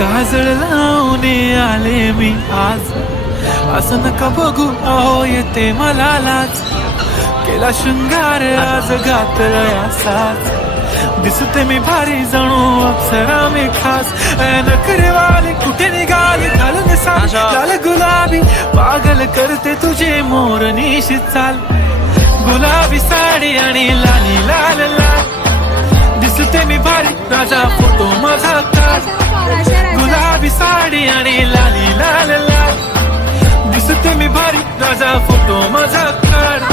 काजळ लावून आले मी आज, असं नका बघू अहो येते मला लाज. केला शृंगार आज घातलाय असाच, दिसते मी भारी जणू अप्सरा मी खास. नखरेवाली कुठे निघाली घालून साडी लाल गुलाबी, पागल करते तुझे मोर निशित चाल. गुलाबी साडी आणि लाली लाल लाल, दिसते मी भारी राजा फोटो माझा काढ. गुलाबी साडी आणि लाली लाल लाल, दिसते मी भारी राजा फोटो माझा काढ.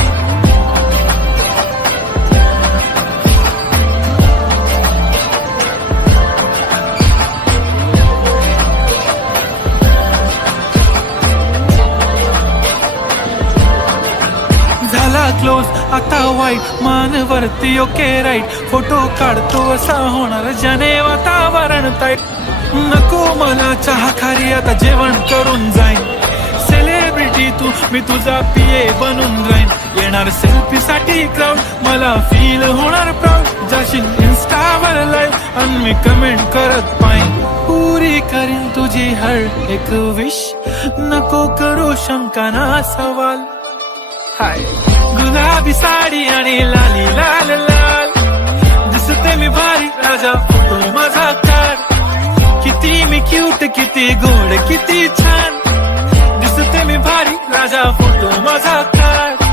झाला क्लोज आता वाईट मानवरती ओके राईट, फोटो काढतो असा होणार ज्याने वातावरण ताईट. नको मला चहा खारी आता जेवण करून जाईन, सेलिब्रिटी तू मी तुझा पिये बनून राहीन. येणार सेल्फी साठी क्राऊड मला फील होणार प्राऊड, जाशील इन्स्टावर लाईव्ह आणि मी कमेंट करत पाहिन. पुरी करीन तुझी हर एक विश, नको करू शंका ना सवाल. हाय गुलाबी साडी आणि लाली लाल लाल, दिसते मी भारी राजा फोटो माझा काढ. किती मी क्यूट किती गोड किती छान, दिसते मी भारी राजा फोटो माझा काढ.